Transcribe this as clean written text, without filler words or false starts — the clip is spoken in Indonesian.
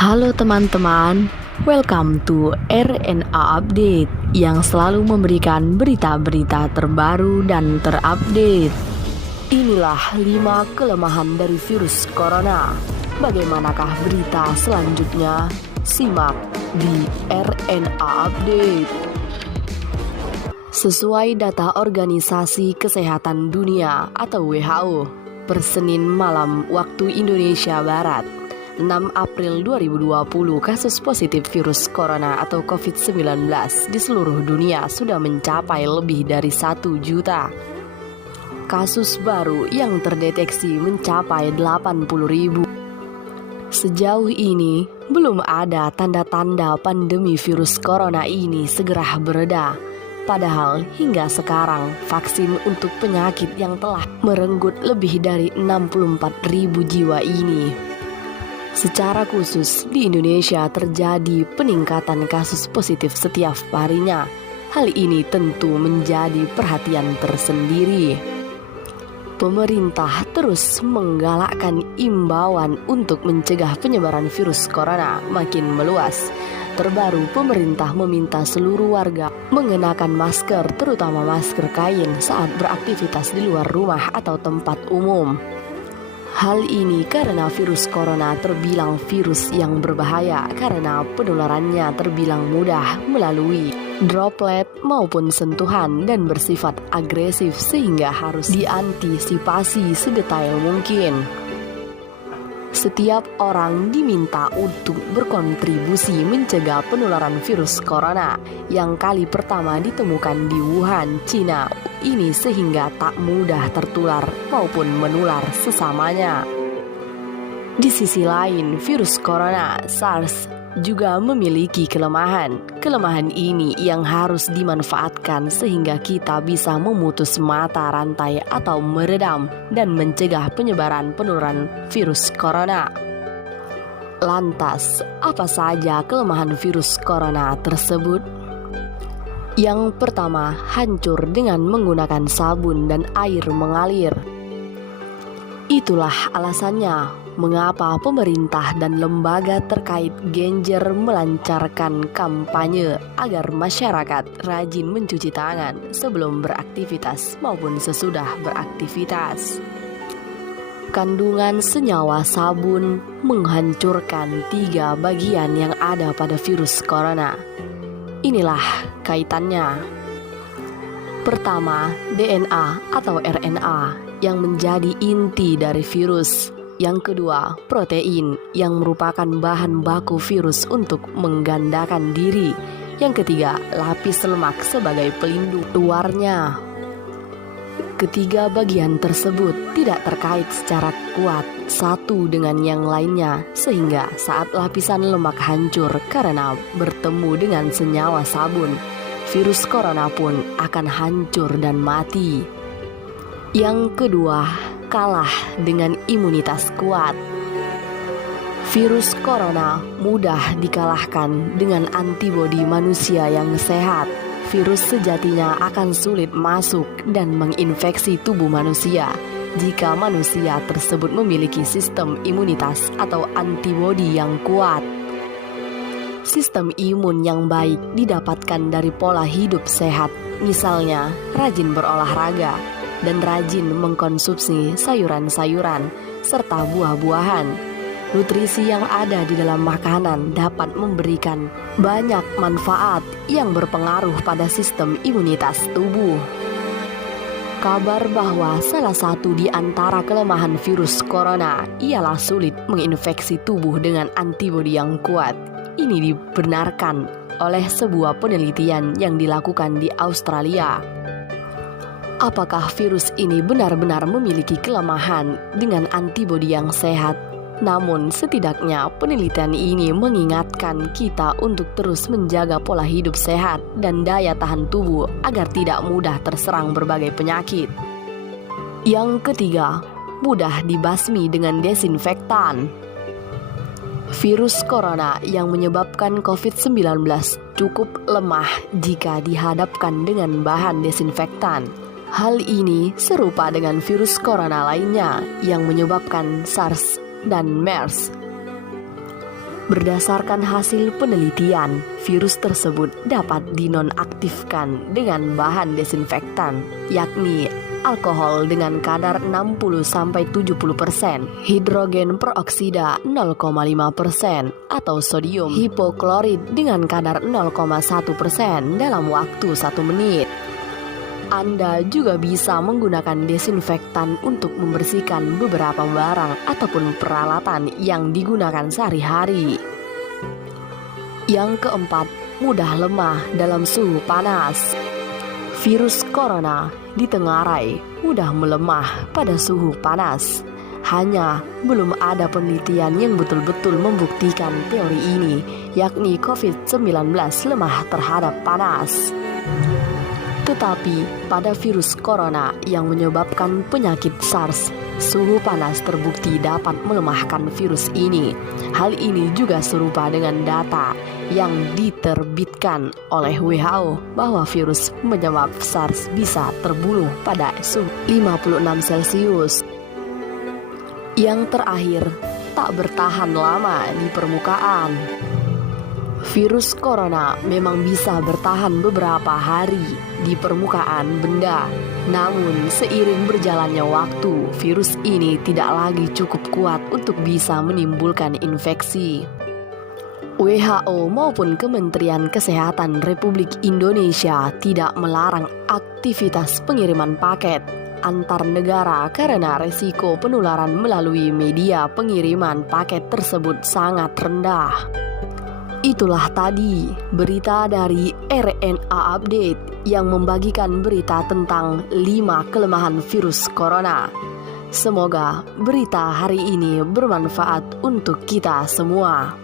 Halo teman-teman, welcome to RNA Update yang selalu memberikan berita-berita terbaru dan terupdate. Inilah 5 kelemahan dari virus corona. Bagaimanakah berita selanjutnya? Simak di RNA Update. Sesuai data Organisasi Kesehatan Dunia atau WHO, per Senin malam waktu Indonesia Barat, 6 April 2020, kasus positif virus corona atau COVID-19 di seluruh dunia sudah mencapai lebih dari 1 juta. Kasus baru yang terdeteksi mencapai 80.000. Sejauh ini, belum ada tanda-tanda pandemi virus corona ini segera bereda. Padahal hingga sekarang, vaksin untuk penyakit yang telah merenggut lebih dari 64.000 jiwa ini. Secara khusus, di Indonesia terjadi peningkatan kasus positif setiap harinya. Hal ini tentu menjadi perhatian tersendiri. Pemerintah terus menggalakkan imbauan untuk mencegah penyebaran virus corona makin meluas. Terbaru, pemerintah meminta seluruh warga mengenakan masker, terutama masker kain saat beraktivitas di luar rumah atau tempat umum. Hal ini karena virus corona terbilang virus yang berbahaya karena penularannya terbilang mudah melalui droplet maupun sentuhan dan bersifat agresif sehingga harus diantisipasi sedetail mungkin. Setiap orang diminta untuk berkontribusi mencegah penularan virus corona yang kali pertama ditemukan di Wuhan, Cina ini sehingga tak mudah tertular maupun menular sesamanya. Di sisi lain, virus corona SARS juga memiliki kelemahan. Kelemahan ini yang harus dimanfaatkan sehingga kita bisa memutus mata rantai atau meredam dan mencegah penyebaran penularan virus corona. Lantas, apa saja kelemahan virus corona tersebut? Yang pertama, hancur dengan menggunakan sabun dan air mengalir. Itulah alasannya mengapa pemerintah dan lembaga terkait genjer melancarkan kampanye agar masyarakat rajin mencuci tangan sebelum beraktivitas maupun sesudah beraktivitas. Kandungan senyawa sabun menghancurkan 3 bagian yang ada pada virus corona. Inilah kaitannya. Pertama, DNA atau RNA yang menjadi inti dari virus. Yang kedua, protein yang merupakan bahan baku virus untuk menggandakan diri. Yang ketiga, lapis lemak sebagai pelindung luarnya. Ketiga bagian tersebut tidak terkait secara kuat satu dengan yang lainnya, sehingga saat lapisan lemak hancur karena bertemu dengan senyawa sabun, virus corona pun akan hancur dan mati. Yang kedua, kalah dengan imunitas kuat. Virus corona mudah dikalahkan dengan antibodi manusia yang sehat. Virus sejatinya akan sulit masuk dan menginfeksi tubuh manusia jika manusia tersebut memiliki sistem imunitas atau antibodi yang kuat. Sistem imun yang baik didapatkan dari pola hidup sehat, misalnya rajin berolahraga dan rajin mengkonsumsi sayuran-sayuran serta buah-buahan. Nutrisi yang ada di dalam makanan dapat memberikan banyak manfaat yang berpengaruh pada sistem imunitas tubuh. Kabar bahwa salah satu di antara kelemahan virus corona ialah sulit menginfeksi tubuh dengan antibodi yang kuat. Ini dibenarkan oleh sebuah penelitian yang dilakukan di Australia. Apakah virus ini benar-benar memiliki kelemahan dengan antibodi yang sehat? Namun setidaknya penelitian ini mengingatkan kita untuk terus menjaga pola hidup sehat dan daya tahan tubuh agar tidak mudah terserang berbagai penyakit. Yang ketiga, mudah dibasmi dengan desinfektan. Virus corona yang menyebabkan COVID-19 cukup lemah jika dihadapkan dengan bahan desinfektan. Hal ini serupa dengan virus corona lainnya yang menyebabkan SARS dan MERS. Berdasarkan hasil penelitian, virus tersebut dapat dinonaktifkan dengan bahan desinfektan, yakni alkohol dengan kadar 60-70%, hidrogen peroksida 0,5%, atau sodium hipoklorid dengan kadar 0,1% dalam waktu 1 menit. Anda juga bisa menggunakan desinfektan untuk membersihkan beberapa barang ataupun peralatan yang digunakan sehari-hari. Yang keempat, mudah lemah dalam suhu panas. Virus corona ditengarai mudah melemah pada suhu panas. Hanya belum ada penelitian yang betul-betul membuktikan teori ini, yakni COVID-19 lemah terhadap panas. Tetapi pada virus corona yang menyebabkan penyakit SARS, suhu panas terbukti dapat melemahkan virus ini. Hal ini juga serupa dengan data yang diterbitkan oleh WHO bahwa virus penyebab SARS bisa terbunuh pada suhu 56 Celcius. Yang terakhir, tak bertahan lama di permukaan. Virus corona memang bisa bertahan beberapa hari di permukaan benda. Namun seiring berjalannya waktu, virus ini tidak lagi cukup kuat untuk bisa menimbulkan infeksi. WHO maupun Kementerian Kesehatan Republik Indonesia tidak melarang aktivitas pengiriman paket antar negara karena resiko penularan melalui media pengiriman paket tersebut sangat rendah. Itulah tadi berita dari RNA Update yang membagikan berita tentang 5 kelemahan virus corona. Semoga berita hari ini bermanfaat untuk kita semua.